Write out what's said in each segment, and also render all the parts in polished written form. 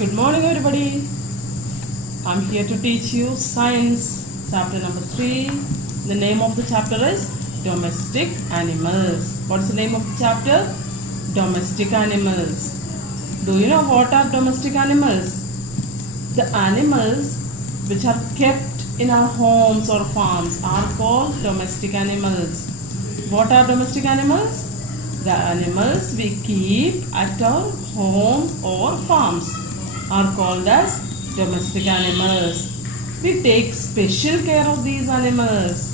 Good morning, everybody. I'm here to teach you science, chapter number 3. The name of the chapter is Domestic Animals. What's the name of the chapter? Domestic Animals. Do you know what are domestic animals? The animals which are kept in our homes or farms are called domestic animals. What are domestic animals? The animals we keep at our home or farms are called as domestic animals. We take special care of these animals.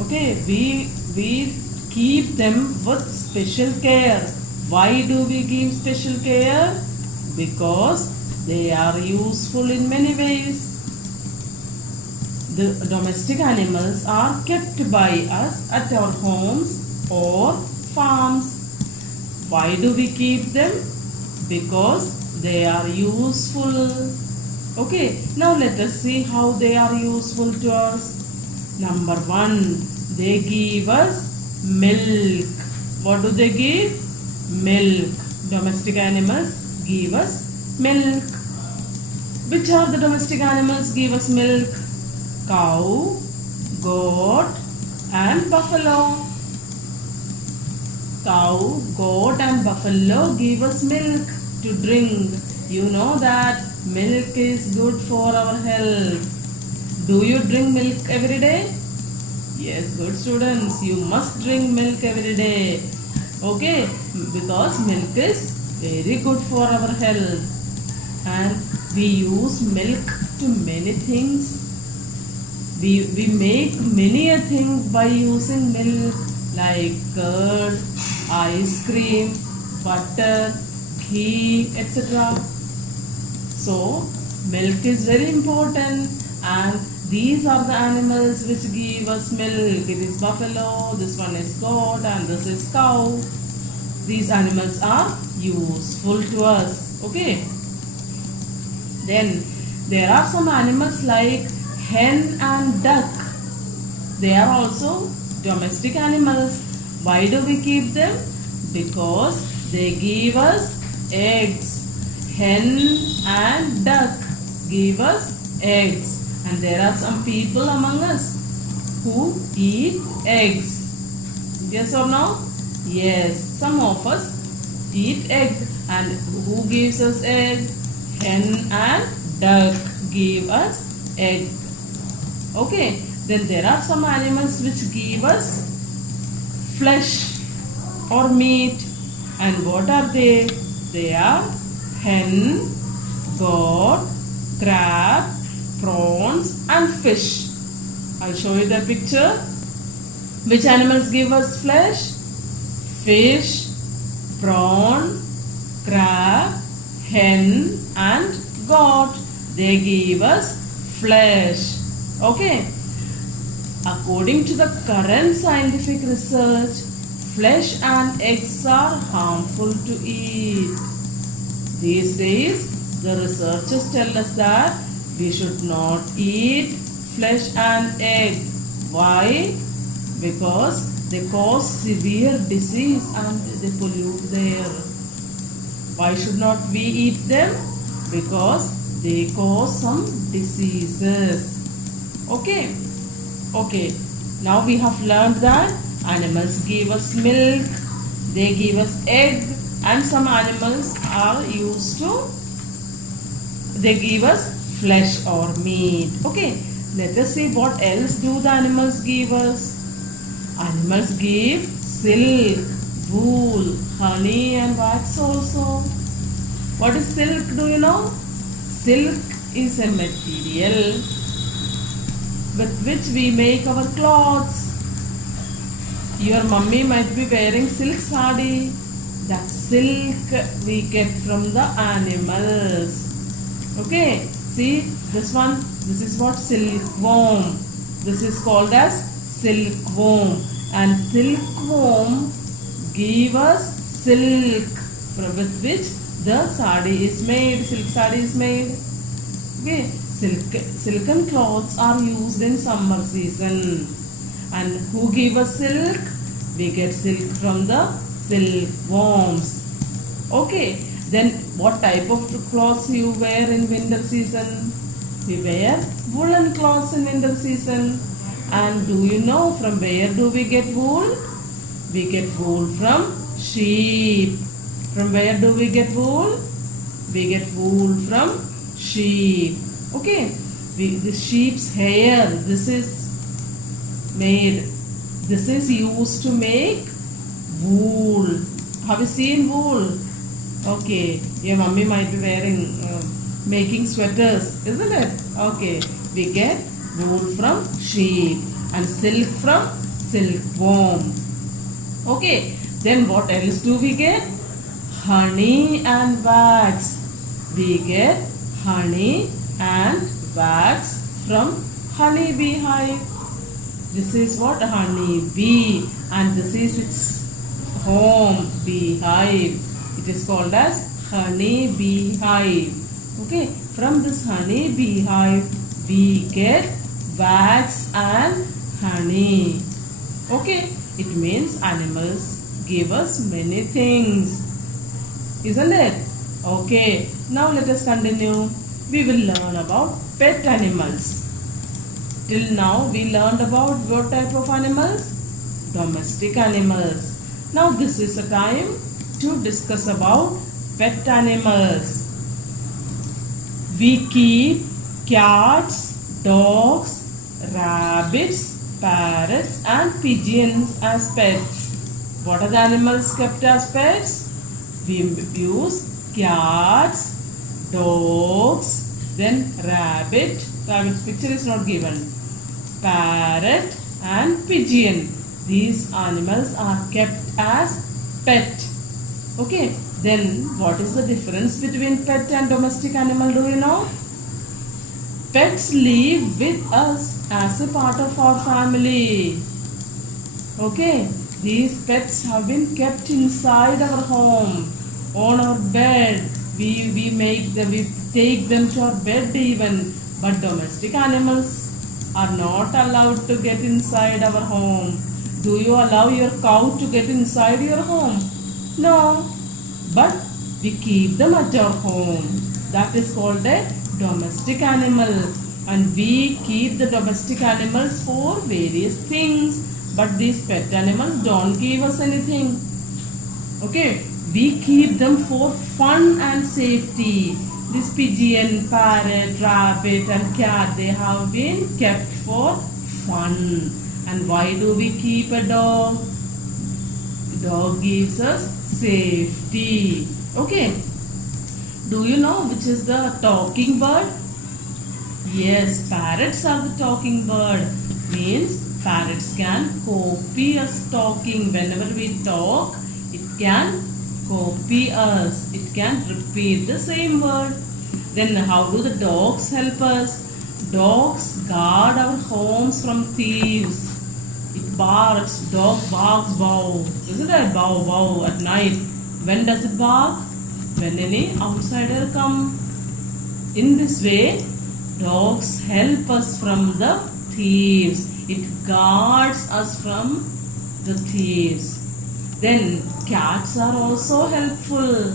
Okay, we keep them with special care. Why do we give special care? Because they are useful in many ways. The domestic animals are kept by us at our homes or farms. Why do we keep them? Because they are useful. Okay, now let us see how they are useful to us. Number 1, they give us milk. What do they give? Milk. Domestic animals give us milk. Which are the domestic animals give us milk? Cow, goat and buffalo. Cow, goat and buffalo give us milk to drink. You know that milk is good for our health. Do you drink milk every day? Yes, good students, you must drink milk every day. Okay, because milk is very good for our health. And we use milk to many things. We make many things by using milk, like curd, ice cream, butter, ghee, etc. So milk is very important, and these are the animals which give us milk. It is buffalo, this one is goat, and this is cow. These animals are useful to us. Okay. Then there are some animals like hen and duck. They are also domestic animals. Why do we keep them? Because they give us eggs. Hen and duck give us eggs. And there are some people among us who eat eggs. Yes or no? Yes, some of us eat egg. And who gives us egg? Hen and duck give us egg. Okay, then there are some animals which give us flesh or meat. And what are they? They are hen, goat, crab, prawns and fish. I'll show you the picture. Which animals give us flesh? Fish, prawn, crab, hen and goat. They give us flesh. Okay. According to the current scientific research, flesh and eggs are harmful to eat. These days, the researchers tell us that we should not eat flesh and egg. Why? Because they cause severe disease and they pollute the air. Why should not we eat them? Because they cause some diseases. Okay. Okay. Now we have learned that animals give us milk, they give us egg, and some animals are used to, they give us flesh or meat. Okay, let us see what else do the animals give us. Animals give silk, wool, honey and wax also. What is silk, do you know? Silk is a material with which we make our clothes. Your mummy might be wearing silk sari. That silk we get from the animals. Okay, see this one, this is what silkworm. This is called as silkworm. And silkworm give us silk with which the sari is made, silk sari is made. Okay, silken cloths are used in summer season. And who give us silk? We get silk from the silkworms. Okay, Then what type of clothes you wear in winter season? We wear woolen clothes in winter season. And do you know from where do we get wool? We get wool from sheep. From where do we get wool? We get wool from sheep. Okay, the sheep's hair, this is made, this is used to make wool. Have you seen wool? Okay, your mummy might be wearing, making sweaters, isn't it? Okay, we get wool from sheep and silk from silkworm. Okay, then what else do we get? Honey and wax. We get honey and wax from honey bee hive. This is what? Honey bee, and this is its home, beehive. It is called as honey beehive. Okay, from this honey beehive we get wax and honey. Okay, it means animals give us many things, isn't it? Okay, now let us continue. We will learn about pet animals. Till now we learned about what type of animals? Domestic animals. Now this is a time to discuss about pet animals. We keep cats, dogs, rabbits, parrots and pigeons as pets. What are the animals kept as pets? We use cats, dogs, then rabbit's picture is not given, parrot and pigeon. These animals are kept as pet. Okay, then what is the difference between pet and domestic animal, do you know? Pets live with us as a part of our family. Okay, these pets have been kept inside our home, on our bed. We take them to our bed even. But domestic animals are not allowed to get inside our home. Do you allow your cow to get inside your home? No. But we keep them at our home. That is called a domestic animal. And we keep the domestic animals for various things. But these pet animals don't give us anything. Okay, we keep them for fun and safety. This pigeon, parrot, rabbit and cat, they have been kept for fun. And why do we keep a dog? Dog gives us safety. Okay, do you know which is the talking bird? Yes, parrots are the talking bird. Means parrots can copy us talking. Whenever we talk, it can copy us. It can repeat the same word. Then how do the dogs help us? Dogs guard our homes from thieves. It barks. Dog barks bow. Isn't it? Bow bow at night. When does it bark? When any outsider come. In this way, dogs help us from the thieves. It guards us from the thieves. Then cats are also helpful.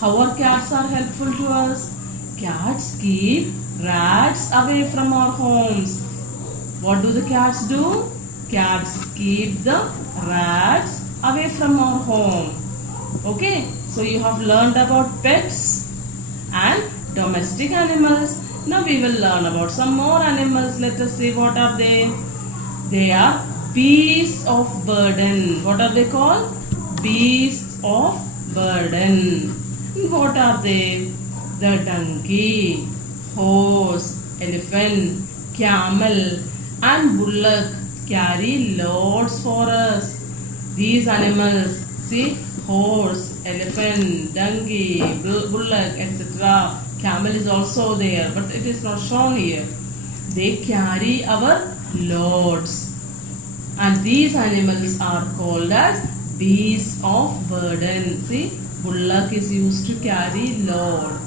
How are cats are helpful to us? Cats keep rats away from our homes. What do the cats do? Cats keep the rats away from our home. Okay, so you have learned about pets and domestic animals. Now we will learn about some more animals. Let us see what are they. They are beasts of burden. What are they called? Beasts of burden. What are they? The donkey, horse, elephant, camel and bullock carry loads for us. These animals, see, horse, elephant, donkey, bullock, etc. Camel is also there, but it is not shown here. They carry our loads. And these animals are called as beasts of burden. See, bullock is used to carry load.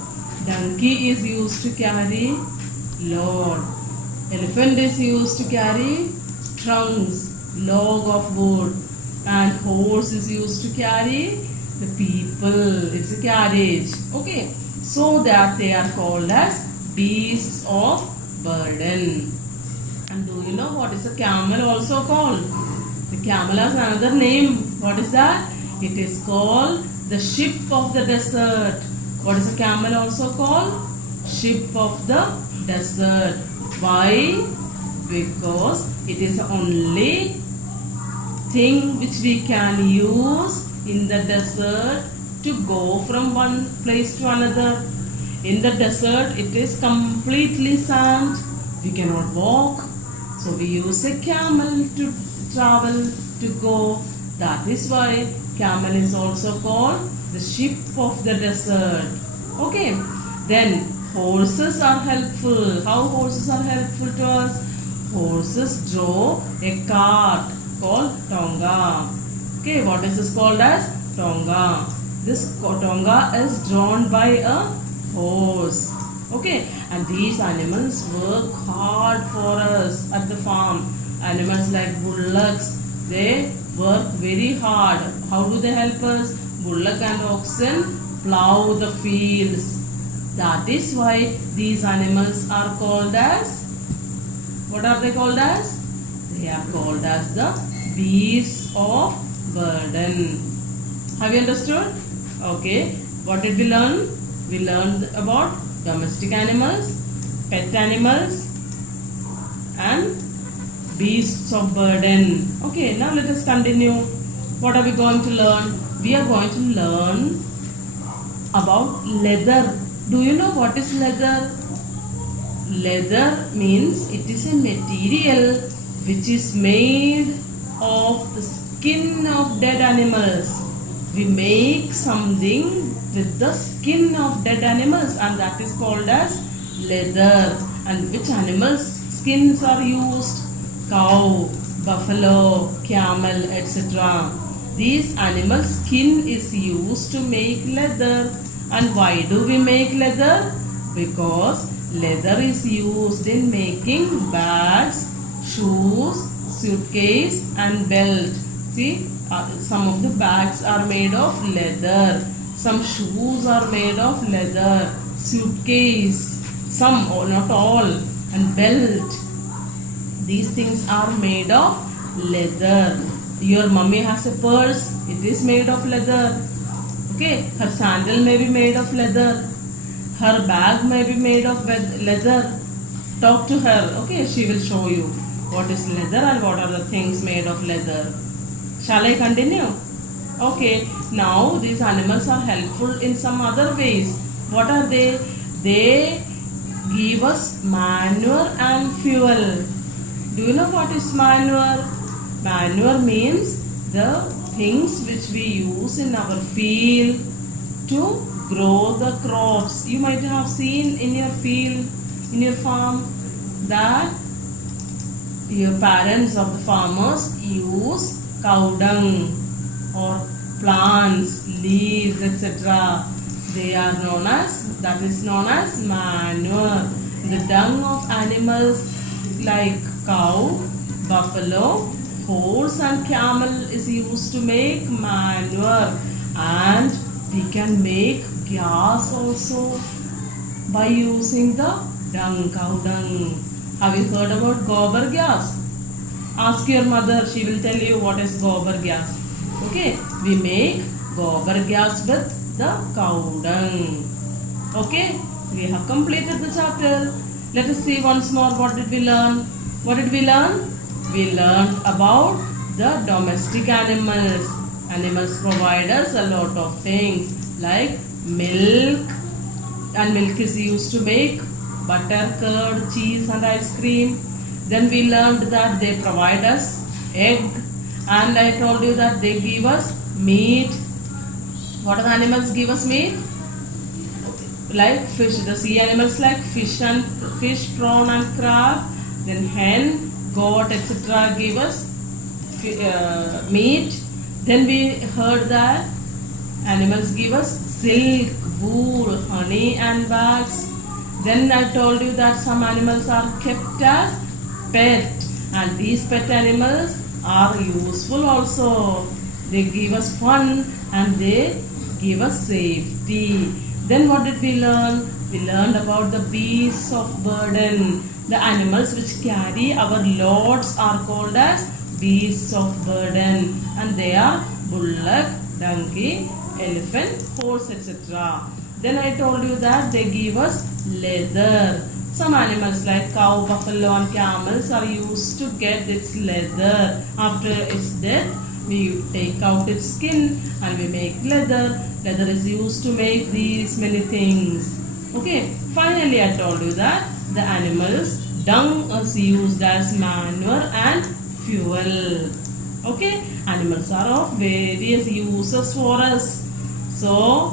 Donkey is used to carry load. Elephant is used to carry trunks, log of wood. And horse is used to carry The people, it's a carriage. Okay, so that they are called as beasts of burden. And do you know what is a camel also called? The camel has another name. What is that? It is called the ship of the desert. What is a camel also called? Ship of the desert. Why? Because it is the only thing which we can use in the desert to go from one place to another. In the desert, it is completely sand. We cannot walk. So we use a camel to travel, to go. That is why camel is also called the ship of the desert. Okay. Then horses are helpful. How horses are helpful to us? Horses draw a cart called tonga. Okay, what is this called as? Tonga. This tonga is drawn by a horse. Okay, and these animals work hard for us at the farm. Animals like bullocks, they work very hard. How do they help us? Bullock and oxen plow the fields. That is why these animals are called as, what are they called as? They are called as the beasts of burden. Have you understood? Okay. What did we learn? We learned about domestic animals, pet animals, and beasts of burden. Okay. Now let us continue. What are we going to learn? We are going to learn about leather. Do you know what is leather? Leather means it is a material which is made of the skin of dead animals. We make something with the skin of dead animals, and that is called as leather. And which animals' skins are used? Cow, buffalo, camel, etc. These animals' skin is used to make leather. And why do we make leather? Because leather is used in making bags, shoes, suitcase and belt. See, some of the bags are made of leather. Some shoes are made of leather. Suitcase, some or not all. And belt. These things are made of leather. Your mummy has a purse. It is made of leather. Okay, her sandal may be made of leather. Her bag may be made of leather. Talk to her. Okay, she will show you what is leather and what are the things made of leather. Shall I continue? Okay, now these animals are helpful in some other ways. What are they? They give us manure and fuel. Do you know what is manure? Manure means the things which we use in our field to grow the crops. You might have seen in your field, in your farm, that your parents of the farmers use cow dung or plants, leaves, etc. They are known as, that is known as manure. The dung of animals like cow, buffalo, horse and camel is used to make manure, and we can make gas also by using the dung, cow dung. Have you heard about gobar gas? Ask your mother, she will tell you what is gobar gas. Okay, we make gobar gas with the cow dung. Okay, we have completed the chapter. Let us see once more, what did we learn? What did we learn? We learned about the domestic animals. Animals provide us a lot of things like milk, and milk is used to make butter, curd, cheese and ice cream. Then we learned that they provide us egg, and I told you that they give us meat. What are the animals give us meat? Like fish, the sea animals like fish, prawn and crab. Then hen, goat, etc. give us meat. Then we heard that animals give us silk, wool, honey and bags. Then I told you that some animals are kept as pet, and these pet animals are useful also. They give us fun and they give us safety. Then what did we learn? We learned about the beasts of burden. The animals which carry our loads are called as beasts of burden, and they are bullock, donkey, elephant, horse, etc. Then I told you that they give us leather. Some animals like cow, buffalo and camels are used to get its leather. After its death, we take out its skin and we make leather. Leather is used to make these many things. Okay, finally I told you that the animals' dung is used as manure and fuel. Okay, animals are of various uses for us. So,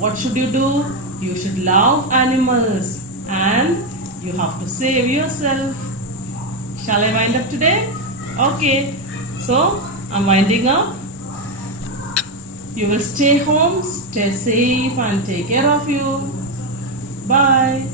what should you do? You should love animals and you have to save yourself. Shall I wind up today? Okay, so I'm winding up. You will stay home, stay safe and take care of you. Bye.